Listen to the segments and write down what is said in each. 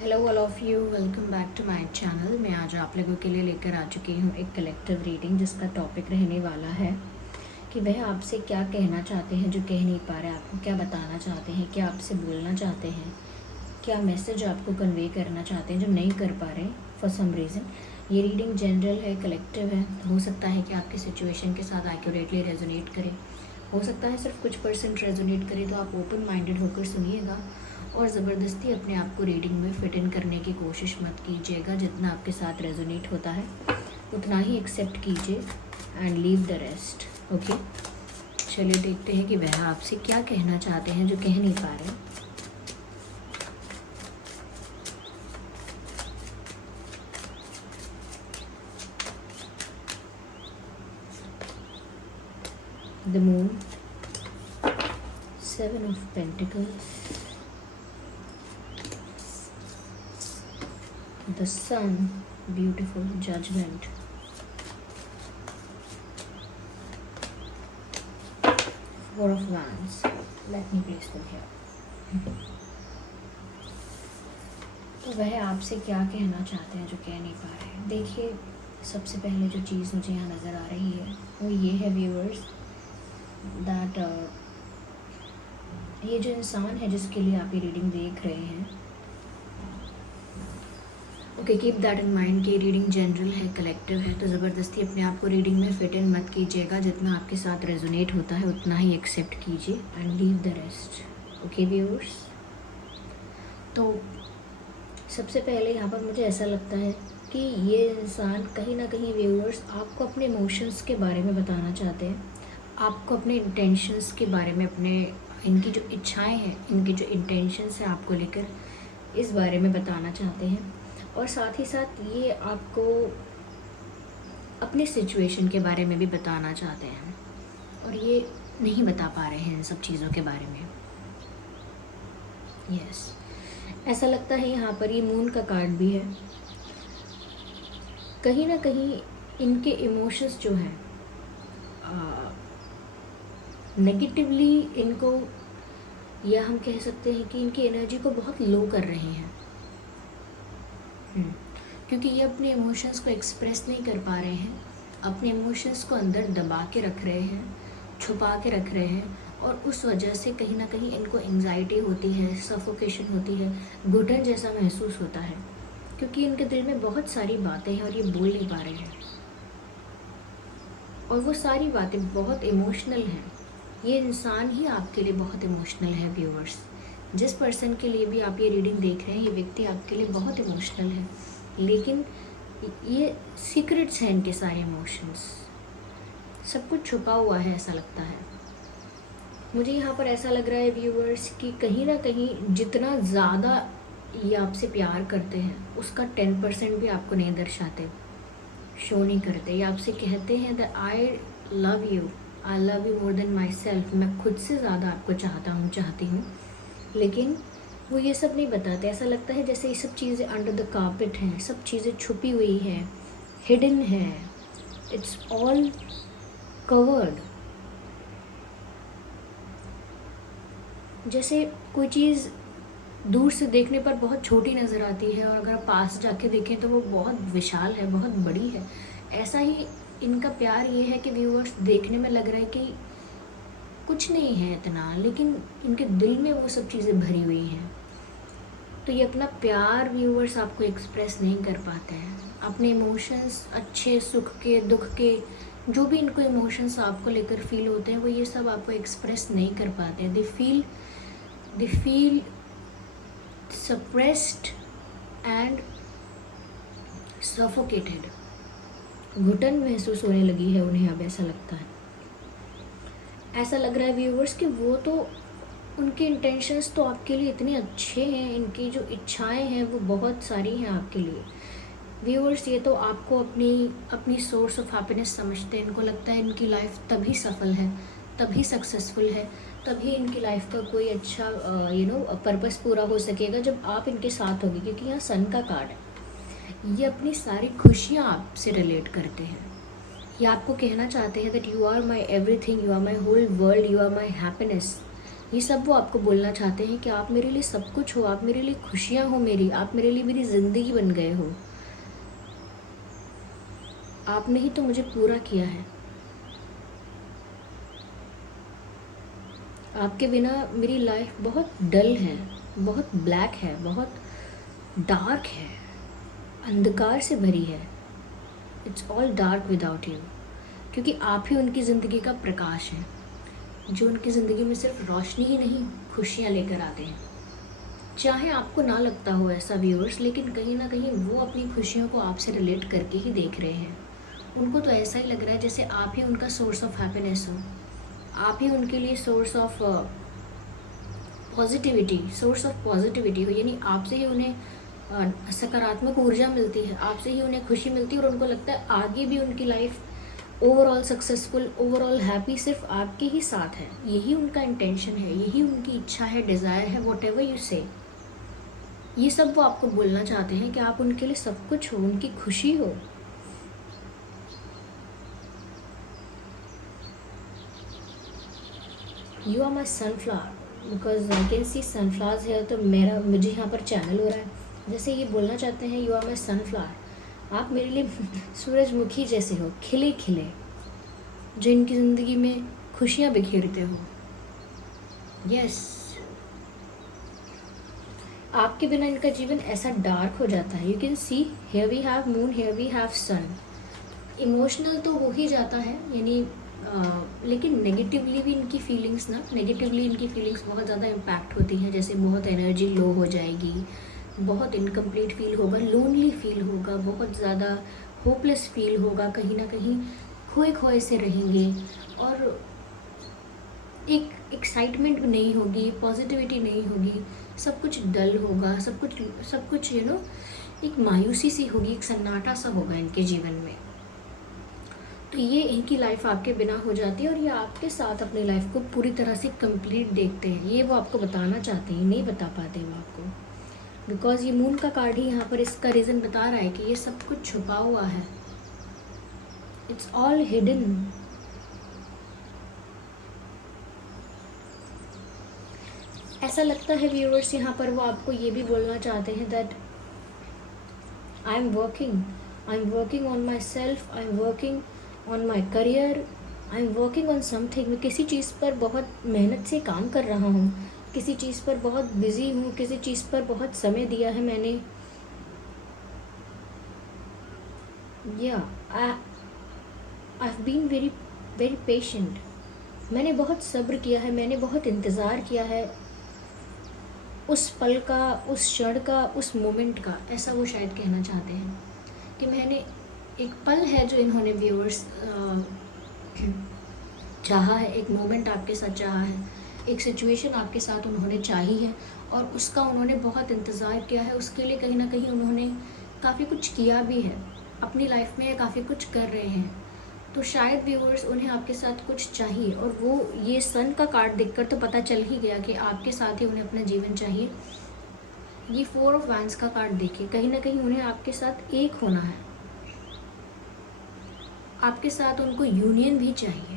Hello all of you, welcome back to my channel. मैं आज आप लोगों के लिए लेकर आ चुकी हूँ एक कलेक्टिव रीडिंग जिसका टॉपिक रहने वाला है कि वह आपसे क्या कहना चाहते हैं जो कह नहीं पा रहे, आपको क्या बताना चाहते हैं, क्या आपसे बोलना चाहते हैं, क्या मैसेज आपको कन्वे करना चाहते हैं जो नहीं कर पा रहे फॉर सम रीज़न। ये रीडिंग जनरल है, कलेक्टिव है। हो सकता है कि आपकी सिचुएशन के साथ एक्यूरेटली रेजोनेट करे, हो सकता है सिर्फ कुछ परसेंट रेजोनेट करे। तो आप ओपन माइंडेड होकर सुनिएगा और ज़बरदस्ती अपने आप को रीडिंग में फिट इन करने की कोशिश मत कीजिएगा। जितना आपके साथ रेजोनेट होता है उतना ही एक्सेप्ट कीजिए and leave the rest. Okay, चलिए देखते हैं कि वह आपसे क्या कहना चाहते हैं जो कह नहीं पा रहे। The moon, 7 of Pentacles, the sun, beautiful, judgment, 4 of Wands. Let me place them here. तो वह आपसे क्या कहना चाहते हैं जो कह नहीं पा रहे हैं। देखिए, सबसे पहले जो चीज़ मुझे यहाँ नज़र आ रही है वो ये है व्यूअर्स, दैट ये जो इंसान है जिसके लिए आप ये रीडिंग देख रहे हैं, okay, keep that in mind कि रीडिंग जनरल है, कलेक्टिव है। तो ज़बरदस्ती अपने आप को रीडिंग में फिट इन मत कीजिएगा। जितना आपके साथ रेजोनेट होता है उतना ही एक्सेप्ट कीजिए and leave the rest. Okay viewers, तो सबसे पहले यहाँ पर मुझे ऐसा लगता है कि ये इंसान कहीं ना कहीं व्यूअर्स आपको अपने इमोशंस के बारे में बताना चाहते हैं, आपको अपने इंटेंशंस के बारे में, अपने इनकी जो इच्छाएं हैं, इनकी जो इंटेंशंस हैं आपको लेकर, इस बारे में बताना चाहते हैं। और साथ ही साथ ये आपको अपने सिचुएशन के बारे में भी बताना चाहते हैं और ये नहीं बता पा रहे हैं इन सब चीज़ों के बारे में। यस, ऐसा लगता है यहाँ पर ये मून का कार्ड भी है। कहीं ना कहीं इनके इमोशंस जो हैं नेगेटिवली इनको, या हम कह सकते हैं कि इनकी एनर्जी को बहुत लो कर रहे हैं। क्योंकि ये अपने इमोशंस को एक्सप्रेस नहीं कर पा रहे हैं, अपने इमोशंस को अंदर दबा के रख रहे हैं, छुपा के रख रहे हैं, और उस वजह से कहीं ना कहीं इनको एंजाइटी होती है, सफोकेशन होती है, घुटन जैसा महसूस होता है। क्योंकि इनके दिल में बहुत सारी बातें हैं और ये बोल नहीं पा रहे हैं, और वो सारी बातें बहुत इमोशनल हैं। ये इंसान ही आपके लिए बहुत इमोशनल है व्यूअर्स। जिस पर्सन के लिए भी आप ये रीडिंग देख रहे हैं, ये व्यक्ति आपके लिए बहुत इमोशनल है, लेकिन ये सीक्रेट्स हैं इनके सारे इमोशंस, सब कुछ छुपा हुआ है ऐसा लगता है मुझे। यहाँ पर ऐसा लग रहा है व्यूअर्स कि कहीं ना कहीं जितना ज़्यादा ये आपसे प्यार करते हैं उसका 10% भी आपको नहीं दर्शाते, शो नहीं करते। ये आपसे कहते हैं that I love you more than my self, मैं खुद से ज़्यादा आपको चाहती हूँ, लेकिन वो ये सब नहीं बताते। ऐसा लगता है जैसे ये सब चीज़ें अंडर द कार्पेट हैं, सब चीज़ें छुपी हुई हैं, हिडन है, इट्स ऑल कवर्ड। जैसे कोई चीज़ दूर से देखने पर बहुत छोटी नज़र आती है और अगर आप पास जाके देखें तो वो बहुत विशाल है, बहुत बड़ी है। ऐसा ही इनका प्यार ये है कि व्यूअर्स, देखने में लग रहा है कि कुछ नहीं है इतना, लेकिन इनके दिल में वो सब चीज़ें भरी हुई हैं। तो ये अपना प्यार व्यूअर्स आपको एक्सप्रेस नहीं कर पाते हैं। अपने इमोशंस, अच्छे सुख के, दुख के, जो भी इनको इमोशंस आपको लेकर फील होते हैं, वो ये सब आपको एक्सप्रेस नहीं कर पाते हैं। They feel suppressed and suffocated. घुटन महसूस होने लगी है उन्हें अब, ऐसा लगता है। ऐसा लग रहा है व्यूअर्स कि वो तो, उनके इंटेंशंस तो आपके लिए इतने अच्छे हैं, इनकी जो इच्छाएं हैं वो बहुत सारी हैं आपके लिए व्यूअर्स। ये तो आपको अपनी सोर्स ऑफ हैप्पीनेस समझते हैं। इनको लगता है इनकी लाइफ तभी सफल है, तभी सक्सेसफुल है, तभी इनकी लाइफ का कोई अच्छा पर्पस पूरा हो सकेगा जब आप इनके साथ होगी। क्योंकि यहाँ सन का कार्ड है, ये अपनी सारी खुशियाँ आपसे रिलेट करते हैं। ये आपको कहना चाहते हैं that you are my everything, you are my whole world, you are my happiness, ये सब वो आपको बोलना चाहते हैं कि आप मेरे लिए सब कुछ हो, आप मेरे लिए खुशियाँ हो मेरी, आप मेरे लिए मेरी ज़िंदगी बन गए हो। आपने ही तो मुझे पूरा किया है। आपके बिना मेरी लाइफ बहुत डल है, बहुत ब्लैक है, बहुत डार्क है, अंधकार से भरी है। It's all dark without you. क्योंकि आप ही उनकी ज़िंदगी का प्रकाश हैं, जो उनकी ज़िंदगी में सिर्फ रोशनी ही नहीं, खुशियाँ लेकर आते हैं। चाहे आपको ना लगता हो ऐसा व्यूअर्स, लेकिन कहीं ना कहीं वो अपनी खुशियों को आपसे रिलेट करके ही देख रहे हैं। उनको तो ऐसा ही लग रहा है जैसे आप ही उनका सोर्स ऑफ हैप्पीनेस हो, आप ही उनके लिए सोर्स ऑफ पॉजिटिविटी हो। यानी आपसे ही उन्हें सकारात्मक ऊर्जा मिलती है, आपसे ही उन्हें खुशी मिलती है, और उनको लगता है आगे भी उनकी life overall successful, overall happy सिर्फ आपके ही साथ है। यही उनका इंटेंशन है, यही उनकी इच्छा है, डिज़ायर है, वॉट एवर यू से। ये सब वो आपको बोलना चाहते हैं कि आप उनके लिए सब कुछ हो, उनकी खुशी हो। You are my sunflower, because I can see sunflowers है, तो मुझे यहाँ पर चैनल हो रहा है। जैसे ये बोलना चाहते हैं यू आर माई सनफ्लावर, आप मेरे लिए सूरजमुखी जैसे हो, खिले खिले, जो इनकी ज़िंदगी में खुशियाँ बिखेरते हो। यस, आपके बिना इनका जीवन ऐसा डार्क हो जाता है। You can see here we have moon, here we have sun. Emotional तो हो ही जाता है, यानी लेकिन नेगेटिवली भी इनकी फीलिंग्स बहुत ज़्यादा इम्पैक्ट होती हैं। जैसे बहुत एनर्जी लो हो जाएगी, बहुत इनकम्प्लीट फील होगा, लोनली फील होगा, बहुत ज़्यादा होपलेस फील होगा, कहीं ना कहीं खोए खोए से रहेंगे, और एक एक्साइटमेंट भी नहीं होगी, पॉजिटिविटी नहीं होगी, सब कुछ डल होगा, सब कुछ एक मायूसी सी होगी, एक सन्नाटा सा होगा इनके जीवन में। तो ये इनकी लाइफ आपके बिना हो जाती है, और ये आपके साथ अपनी लाइफ को पूरी तरह से कंप्लीट देखते हैं। ये वो आपको बताना चाहते हैं, नहीं बता पाते वो आपको, बिकॉज ये मून का कार्ड ही यहाँ पर इसका रीज़न बता रहा है कि ये सब कुछ छुपा हुआ है। It's all hidden. ऐसा लगता है व्यूअर्स यहाँ पर वो आपको ये भी बोलना चाहते हैं that I am working on my self, I am working on my career, I am working on something. मैं किसी चीज़ पर बहुत मेहनत से काम कर रहा हूँ, किसी चीज़ पर बहुत बिजी हूँ, किसी चीज़ पर बहुत समय दिया है मैंने। I have been very very patient. मैंने बहुत सब्र किया है, मैंने बहुत इंतज़ार किया है उस पल का, उस क्षण का, उस मोमेंट का। ऐसा वो शायद कहना चाहते हैं कि मैंने एक पल है जो इन्होंने व्यूअर्स चाहा है, एक मोमेंट आपके साथ चाहा है, एक सिचुएशन आपके साथ उन्होंने चाही है, और उसका उन्होंने बहुत इंतज़ार किया है। उसके लिए कहीं ना कहीं उन्होंने काफ़ी कुछ किया भी है, अपनी लाइफ में काफ़ी कुछ कर रहे हैं। तो शायद व्यूअर्स उन्हें आपके साथ कुछ चाहिए, और वो ये सन का कार्ड देखकर तो पता चल ही गया कि आपके साथ ही उन्हें अपना जीवन चाहिए। ये 4 ऑफ वैंड्स का कार्ड देखिए, कहीं ना कहीं उन्हें आपके साथ एक होना है, आपके साथ उनको यूनियन भी चाहिए।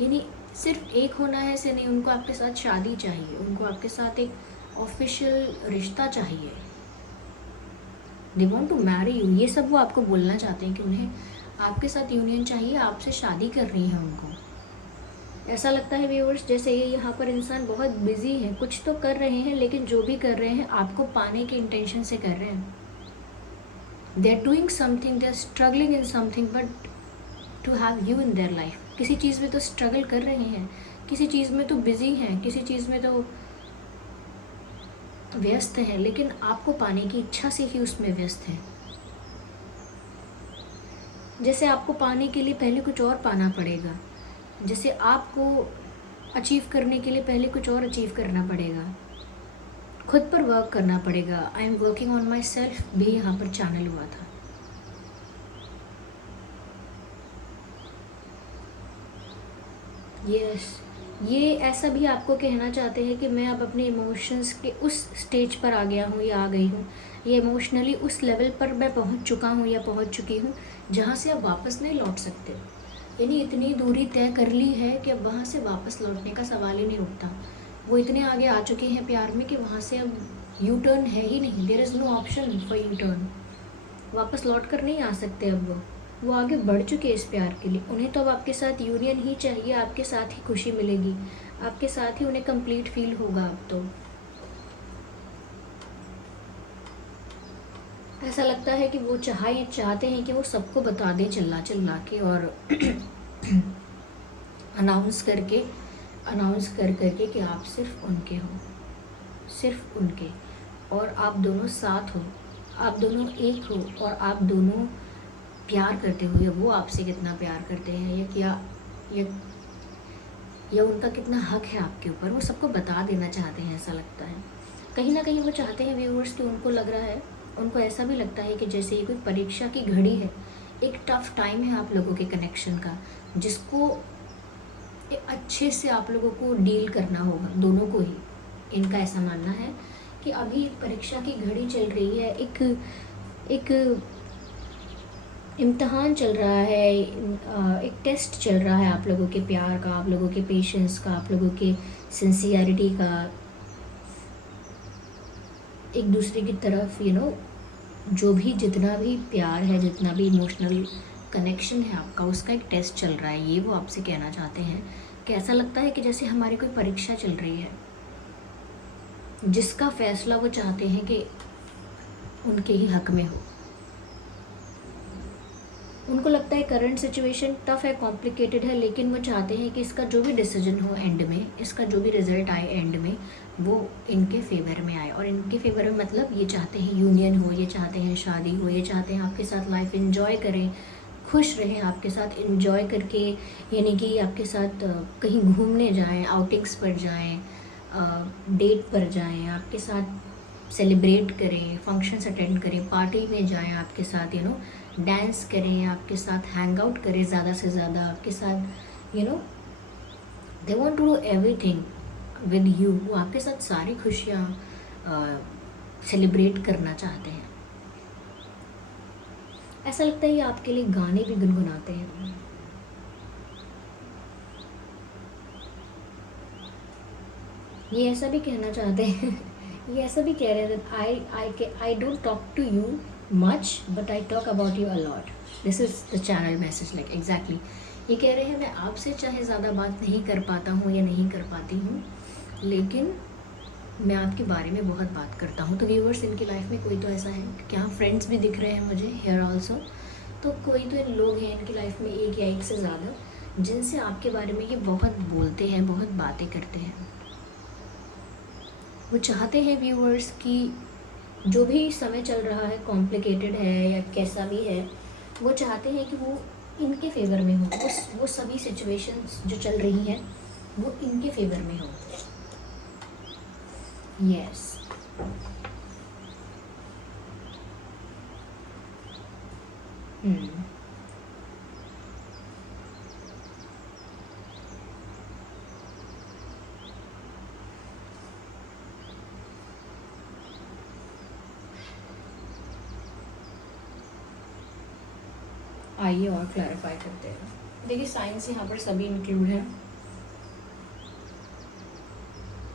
यानी सिर्फ एक होना है ऐसे नहीं, उनको आपके साथ शादी चाहिए, उनको आपके साथ एक ऑफिशियल रिश्ता चाहिए। They want to marry you. ये सब वो आपको बोलना चाहते हैं कि उन्हें आपके साथ यूनियन चाहिए, आपसे शादी करनी है उनको। ऐसा लगता है व्यूअर्स जैसे ये यहाँ पर इंसान बहुत बिजी है, कुछ तो कर रहे हैं, लेकिन जो भी कर रहे हैं आपको पाने के इंटेंशन से कर रहे हैं। They are doing something, they are struggling in something, but to have you in their life. किसी चीज़ में तो स्ट्रगल कर रहे हैं, किसी चीज़ में तो बिजी हैं, किसी चीज़ में तो व्यस्त हैं, लेकिन आपको पाने की इच्छा से ही उसमें व्यस्त हैं। जैसे आपको पाने के लिए पहले कुछ और पाना पड़ेगा, जैसे आपको अचीव करने के लिए पहले कुछ और अचीव करना पड़ेगा, खुद पर वर्क करना पड़ेगा। I am working on my self भी यहाँ पर चैनल हुआ था। यस, ये ऐसा भी आपको कहना चाहते हैं कि मैं अब अपने इमोशंस के उस स्टेज पर आ गया हूँ या आ गई हूँ, ये इमोशनली उस लेवल पर मैं पहुँच चुका हूँ या पहुँच चुकी हूँ जहाँ से अब वापस नहीं लौट सकते। यानी इतनी दूरी तय कर ली है कि अब वहाँ से वापस लौटने का सवाल ही नहीं उठता। वो इतने आगे आ चुके हैं प्यार में कि वहाँ से अब यू टर्न है ही नहीं, there is no option for you turn. वापस लौट कर नहीं आ सकते अब वो आगे बढ़ चुके हैं इस प्यार के लिए। उन्हें तो अब आपके साथ यूनियन ही चाहिए, आपके साथ ही खुशी मिलेगी, आपके साथ ही उन्हें कंप्लीट फील होगा। अब तो ऐसा लगता है कि वो चाहते हैं कि वो सबको बता दें चिल्ला चिल्ला के और अनाउंस कर करके कि आप सिर्फ उनके हो, सिर्फ उनके, और आप दोनों साथ हो, आप दोनों एक हो, और आप दोनों प्यार करते हुए वो आपसे कितना प्यार करते हैं या उनका कितना हक है आपके ऊपर, वो सबको बता देना चाहते हैं। ऐसा लगता है कहीं ना कहीं वो चाहते हैं व्यूअर्स कि उनको लग रहा है, उनको ऐसा भी लगता है कि जैसे ये कोई परीक्षा की घड़ी है, एक टफ टाइम है आप लोगों के कनेक्शन का, जिसको अच्छे से आप लोगों को डील करना होगा, दोनों को ही। इनका ऐसा मानना है कि अभी एक परीक्षा की घड़ी चल रही है, एक इम्तहान चल रहा है, एक टेस्ट चल रहा है आप लोगों के प्यार का, आप लोगों के पेशेंस का, आप लोगों के सिंसियरिटी का, एक दूसरे की तरफ जो भी जितना भी प्यार है, जितना भी इमोशनल कनेक्शन है आपका, उसका एक टेस्ट चल रहा है। ये वो आपसे कहना चाहते हैं कि ऐसा लगता है कि जैसे हमारी कोई परीक्षा चल रही है, जिसका फैसला वो चाहते हैं कि उनके ही हक में हो। उनको लगता है करंट सिचुएशन टफ है, कॉम्प्लिकेटेड है, लेकिन वो चाहते हैं कि इसका जो भी डिसीजन हो एंड में, इसका जो भी रिजल्ट आए एंड में, वो इनके फेवर में आए। और इनके फेवर में मतलब ये चाहते हैं यूनियन हो, ये चाहते हैं शादी हो, ये चाहते हैं आपके साथ लाइफ एंजॉय करें, खुश रहें आपके साथ एंजॉय करके, यानी कि आपके साथ कहीं घूमने जाएं, आउटिंग्स पर जाएं, डेट पर जाएं, आपके साथ सेलिब्रेट करें, फंक्शंस अटेंड करें, पार्टी में जाएं आपके साथ, डांस करें, आपके साथ हैंग आउट करें ज़्यादा से ज़्यादा आपके साथ, they want to do everything with you. वो आपके साथ सारी खुशियाँ सेलिब्रेट करना चाहते हैं। ऐसा लगता है ये आपके लिए गाने भी गुनगुनाते हैं। ये ऐसा भी कहना चाहते हैं ये ऐसा भी कह रहे हैं, I don't talk to you much but I talk about you a lot. This is the channel message, like exactly ये कह रहे हैं मैं आपसे चाहे ज़्यादा बात नहीं कर पाता हूँ या नहीं कर पाती हूँ, लेकिन मैं आपके बारे में बहुत बात करता हूँ। तो व्यूअर्स, इनकी लाइफ में कोई तो ऐसा है, क्या फ्रेंड्स भी दिख रहे हैं मुझे हेयर ऑल्सो, तो कोई तो इन लोग हैं इनकी लाइफ में, एक या एक से ज़्यादा, जिनसे आपके बारे में ये बहुत बोलते हैं, बहुत बातें करते हैं। वो चाहते हैं व्यूअर्स कि जो भी समय चल रहा है, कॉम्प्लिकेटेड है या कैसा भी है, वो चाहते हैं कि वो इनके फेवर में हो, वो सभी सिचुएशंस जो चल रही हैं वो इनके फेवर में हो। यस आइए और क्लैरिफाई करते हैं। देखिए, साइंस यहाँ पर सभी इंक्लूड हैं,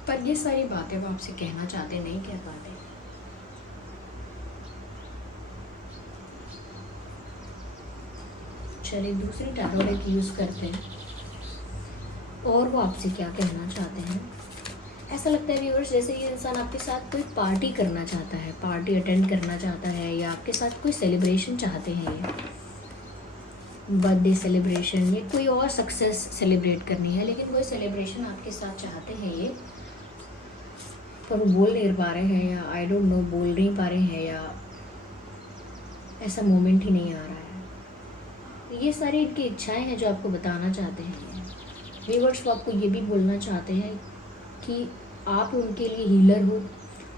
पर ये सारी बातें वो आपसे कहना चाहते नहीं कह पाते। चलिए दूसरी टैरो डेक यूज़ करते हैं और वो आपसे क्या कहना चाहते हैं। ऐसा लगता है व्यूअर्स जैसे ये इंसान आपके साथ कोई पार्टी करना चाहता है, पार्टी अटेंड करना चाहता है, या आपके साथ कोई सेलिब्रेशन चाहते हैं, ये बर्थडे सेलिब्रेशन या कोई और सक्सेस सेलिब्रेट करनी है, लेकिन वही सेलिब्रेशन आपके साथ चाहते हैं ये, पर वो बोल नहीं पा रहे हैं, या आई डोंट नो बोल नहीं पा रहे हैं, या ऐसा मोमेंट ही नहीं आ रहा है। ये सारी इनकी इच्छाएं हैं जो आपको बताना चाहते हैं। व्यूअर्स वो आपको ये भी बोलना चाहते हैं कि आप उनके लिए हीलर हो,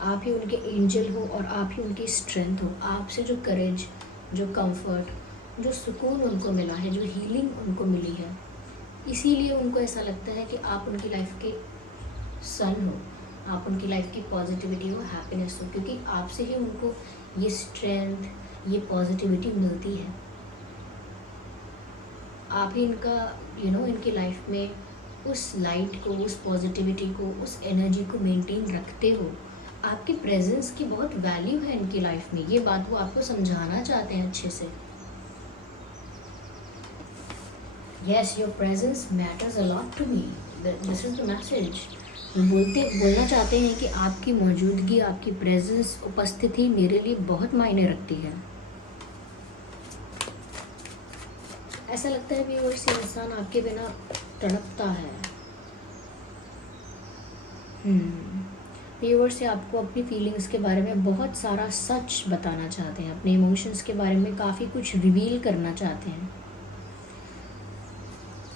आप ही उनके एंजल हो, और आप ही उनकी स्ट्रेंथ हो। आपसे जो करेज, जो कंफर्ट, जो सुकून उनको मिला है, जो हीलिंग उनको मिली है, इसीलिए उनको ऐसा लगता है कि आप उनकी लाइफ के सन हो, आप उनकी लाइफ की पॉजिटिविटी हो, हैप्पीनेस हो, क्योंकि आपसे ही उनको ये स्ट्रेंथ, ये पॉजिटिविटी मिलती है। आप ही इनका इनकी लाइफ में उस लाइट को, उस पॉजिटिविटी को, उस एनर्जी को मेंटेन रखते हो। आपके प्रेजेंस की बहुत वैल्यू है इनकी लाइफ में, ये बात वो आपको समझाना चाहते हैं अच्छे से। Yes, your presence matters a lot to me, this is the message. बोलना चाहते हैं कि आपकी मौजूदगी, आपकी प्रेजेंस, उपस्थिति मेरे लिए बहुत मायने रखती है। ऐसा लगता है व्यूअर्स, ये इंसान आपके बिना तड़पता है। व्यूअर्स से आपको अपनी फीलिंग्स के बारे में बहुत सारा सच बताना चाहते हैं, अपने इमोशंस के बारे में काफ़ी कुछ रिवील करना चाहते हैं।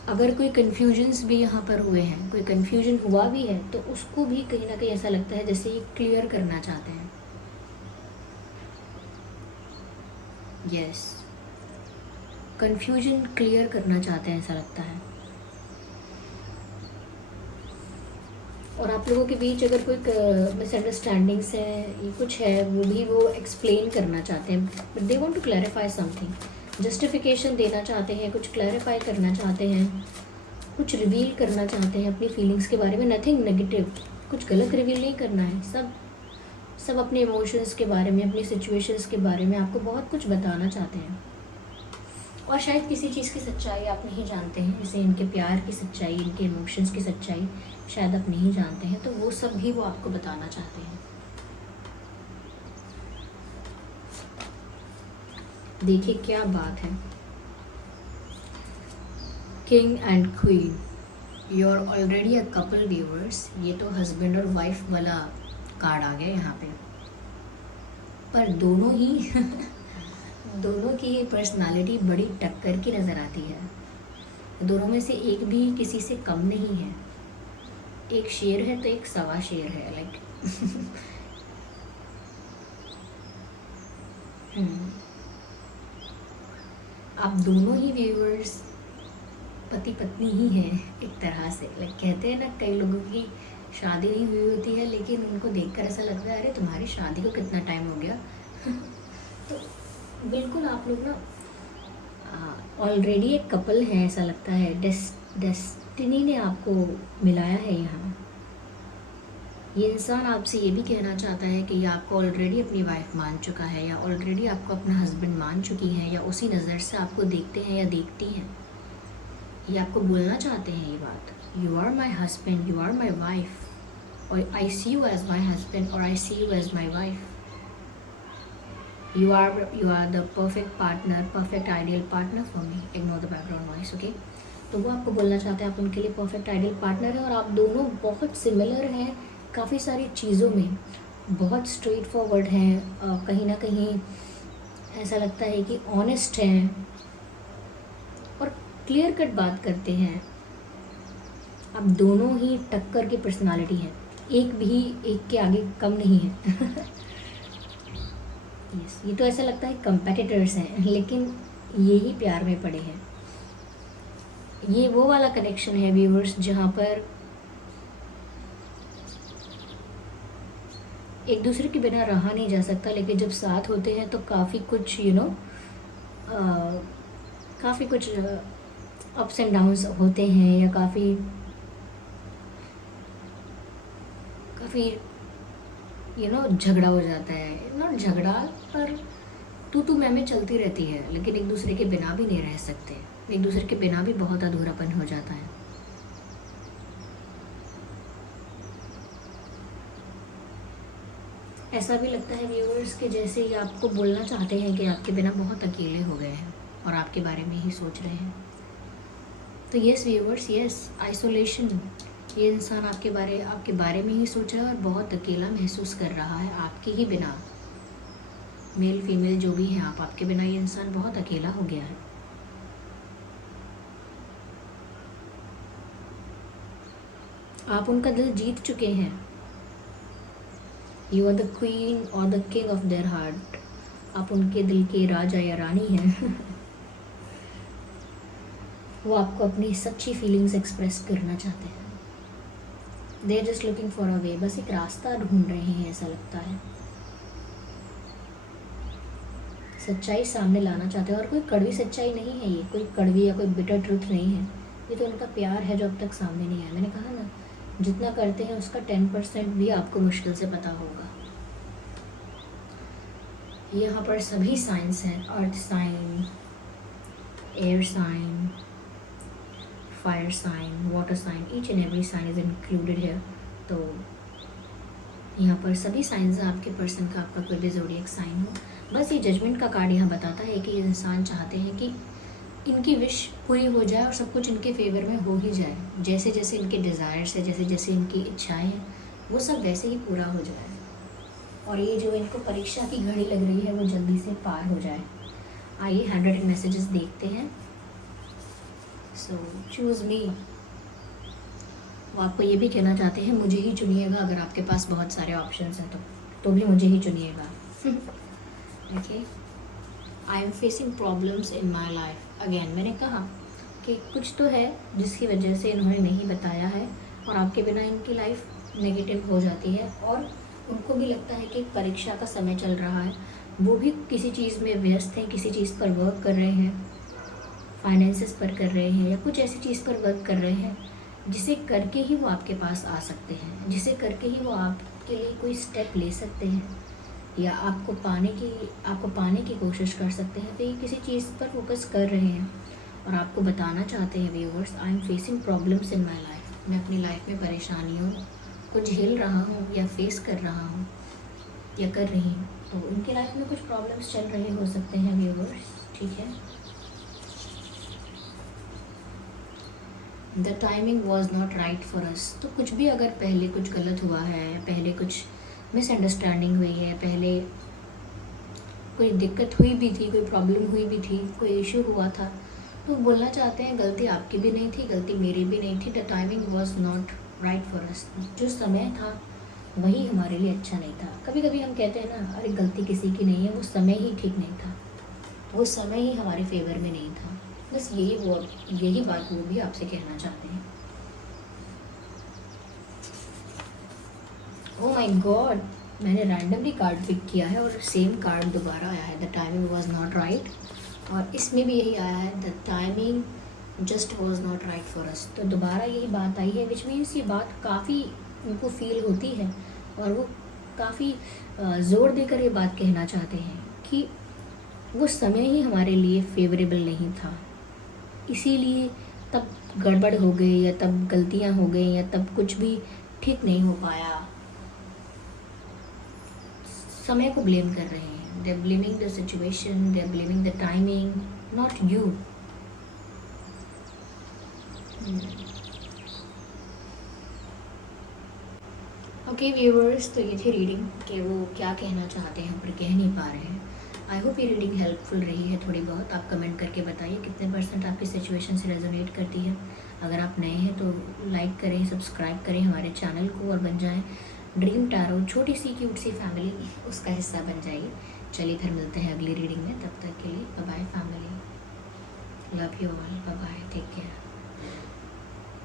अगर कोई कन्फ्यूजन्स भी यहाँ पर हुए हैं, कोई कन्फ्यूजन हुआ भी है, तो उसको भी कहीं ना कहीं ऐसा लगता है जैसे ये क्लियर करना चाहते हैं। यस, कन्फ्यूजन क्लियर करना चाहते हैं ऐसा लगता है। और आप लोगों के बीच अगर कोई मिसअंडरस्टैंडिंग्स है, ये कुछ है, वो एक्सप्लेन करना चाहते हैं, but they want to clarify something, justification देना चाहते हैं, कुछ क्लैरिफाई करना चाहते हैं, कुछ रिवील करना चाहते हैं अपनी फीलिंग्स के बारे में। नथिंग नेगेटिव, कुछ गलत रिवील नहीं करना है, सब अपने इमोशंस के बारे में, अपनी सिचुएशंस के बारे में आपको बहुत कुछ बताना चाहते हैं। और शायद किसी चीज़ की सच्चाई आप नहीं जानते हैं, जैसे इनके प्यार की सच्चाई, इनके इमोशंस की सच्चाई शायद आप नहीं जानते हैं, तो वो सब भी वो आपको बताना चाहते हैं। देखिए क्या बात है, king and queen, you are already a couple viewers. ये तो हस्बैंड और वाइफ वाला कार्ड आ गया यहाँ पे, पर दोनों ही दोनों की पर्सनालिटी बड़ी टक्कर की नज़र आती है। दोनों में से एक भी किसी से कम नहीं है। एक शेर है तो एक सवा शेर है, लाइक आप दोनों ही व्यूअर्स पति पत्नी ही हैं एक तरह से। लाइक कहते हैं ना, कई लोगों की शादी नहीं हुई होती है, लेकिन उनको देखकर ऐसा लगता है अरे तुम्हारी शादी को कितना टाइम हो गया। तो बिल्कुल आप लोग ना ऑलरेडी एक कपल है ऐसा लगता है। डेस्टिनी ने आपको मिलाया है यहाँ। ये इंसान आपसे ये भी कहना चाहता है कि ये आपको ऑलरेडी अपनी वाइफ मान चुका है, या ऑलरेडी आपको अपना हस्बैंड मान चुकी है, या उसी नज़र से आपको देखते हैं या देखती हैं। ये आपको बोलना चाहते हैं ये बात, you are my husband, you are my wife, और I see you as my husband, और I see you as my wife. You are the perfect partner, perfect ideal partner for me. Ignore the background noise, okay? तो वो आपको बोलना चाहते हैं आप उनके लिए परफेक्ट आइडियल पार्टनर हैं, और आप दोनों बहुत सिमिलर हैं काफ़ी सारी चीज़ों में, बहुत स्ट्रेट फॉरवर्ड हैं, कहीं ना कहीं ऐसा लगता है कि ऑनेस्ट हैं और क्लियर कट बात करते हैं। आप दोनों ही टक्कर की पर्सनालिटी हैं, एक भी एक के आगे कम नहीं है। यस, ये तो ऐसा लगता है कंपेटिटर्स हैं, लेकिन यही प्यार में पड़े हैं। ये वो वाला कनेक्शन है व्यूअर्स जहाँ पर एक दूसरे के बिना रहा नहीं जा सकता, लेकिन जब साथ होते हैं तो काफ़ी कुछ काफ़ी कुछ अप्स एंड डाउन्स होते हैं, या काफ़ी झगड़ा हो जाता है। नॉट झगड़ा, पर तू मैं चलती रहती है, लेकिन एक दूसरे के बिना भी नहीं रह सकते। एक दूसरे के बिना भी बहुत अधूरापन हो जाता है। ऐसा भी लगता है व्यूअर्स के जैसे ये आपको बोलना चाहते हैं कि आपके बिना बहुत अकेले हो गए हैं और आपके बारे में ही सोच रहे हैं। तो यस व्यूअर्स, यस, आइसोलेशन, ये इंसान आपके बारे में ही सोच रहा है और बहुत अकेला महसूस कर रहा है आपके ही बिना। मेल फीमेल जो भी हैं आप, आपके बिना ये इंसान बहुत अकेला हो गया है। आप उनका दिल जीत चुके हैं। यू आर द क्वीन और the king of their heart. आप उनके दिल के राजा या रानी हैं। वो आपको अपनी सच्ची फीलिंग्स एक्सप्रेस करना चाहते हैं। They are just looking for a way, बस एक रास्ता ढूंढ रहे हैं ऐसा लगता है। सच्चाई सामने लाना चाहते हैं, और कोई कड़वी सच्चाई नहीं है ये, कोई कड़वी या कोई बिटर ट्रुथ नहीं है। ये तो उनका प्यार है जो अब तक सामने नहीं आया। मैंने कहा ना, जितना करते हैं उसका 10% भी आपको मुश्किल से पता होगा। यहाँ पर सभी साइंस हैं, earth sign, air sign, fire sign, water sign, each and every sign is included है। तो यहाँ पर सभी साइंस हैं आपके पर्सन का, आपका कोई भी ज़ोडिएक साइन हो। बस ये जजमेंट का कार्ड यहाँ बताता है कि इंसान चाहते हैं कि इनकी विश पूरी हो जाए और सब कुछ इनके फेवर में हो ही जाए। जैसे जैसे इनके डिज़ायर्स है, जैसे जैसे इनकी इच्छाएं हैं, वो सब वैसे ही पूरा हो जाए। और ये जो इनको परीक्षा की घड़ी लग रही है वो जल्दी से पार हो जाए। आइए 100 मैसेजेस देखते हैं। सो चूज़ मी। वो आपको ये भी कहना चाहते हैं मुझे ही चुनिएगा। अगर आपके पास बहुत सारे ऑप्शंस हैं तो भी मुझे ही चुनिएगा। Okay, I am facing problems in my life again. मैंने कहा कि कुछ तो है जिसकी वजह से इन्होंने नहीं बताया है और आपके बिना इनकी लाइफ नेगेटिव हो जाती है। और उनको भी लगता है कि परीक्षा का समय चल रहा है, वो भी किसी चीज़ में व्यस्त हैं, किसी चीज़ पर वर्क कर रहे हैं, फाइनेंसेस पर कर रहे हैं, या कुछ ऐसी चीज़ पर वर्क कर रहे हैं जिसे करके ही वो आपके पास आ सकते हैं, जिसे करके ही वो आपके लिए कोई स्टेप ले सकते हैं या आपको पाने की कोशिश कर सकते हैं। तो ये किसी चीज़ पर फोकस कर रहे हैं और आपको बताना चाहते हैं viewers, I am facing problems in my life. मैं अपनी लाइफ में परेशानियों को झेल रहा हूँ या फेस कर रहा हूँ या कर रही हूँ। तो उनकी लाइफ में कुछ प्रॉब्लम्स चल रहे हो सकते हैं व्यूअर्स, ठीक है। The timing was not right for us. तो कुछ भी अगर पहले कुछ गलत हुआ है, पहले कुछ मिसअंडरस्टैंडिंग हुई है, पहले कोई दिक्कत हुई भी थी, कोई प्रॉब्लम हुई भी थी, कोई इशू हुआ था, तो बोलना चाहते हैं गलती आपकी भी नहीं थी, गलती मेरी भी नहीं थी। The timing was not right for us. जो समय था वही हमारे लिए अच्छा नहीं था। कभी कभी हम कहते हैं ना, अरे गलती किसी की नहीं है, वो समय ही ठीक नहीं था, वो समय ही हमारे फेवर में नहीं था। बस यही बात वो भी आपसे कहना चाहते हैं। ओह माय गॉड, मैंने रैंडमली कार्ड पिक किया है और सेम कार्ड दोबारा आया है, the timing was not right. और इसमें भी यही आया है, the timing just was not right for us. तो दोबारा यही बात आई है, विच मीन्स ये बात काफ़ी उनको फील होती है और वो काफ़ी ज़ोर देकर ये बात कहना चाहते हैं कि वो समय ही हमारे लिए फेवरेबल नहीं था, इसीलिए तब गड़बड़ हो गई या तब गलतियां हो गई या तब कुछ भी ठीक नहीं हो पाया। समय को ब्लेम कर रहे हैं। They are blaming the situation, they are blaming the timing, not you. Okay viewers, तो ये थी रीडिंग कि वो क्या कहना चाहते हैं पर कह नहीं पा रहे हैं। आई होप ये रीडिंग हेल्पफुल रही है थोड़ी बहुत। आप कमेंट करके बताइए कितने % आपकी सिचुएशन से रेजोनेट करती है। अगर आप नए हैं तो लाइक करें, सब्सक्राइब करें हमारे चैनल को और बन जाएं ड्रीम टैरो छोटी सी क्यूट सी फैमिली, उसका हिस्सा बन जाइए। चलिए फिर मिलते हैं अगली रीडिंग में, तब तक के लिए bye bye family, love you all, bye bye, take care.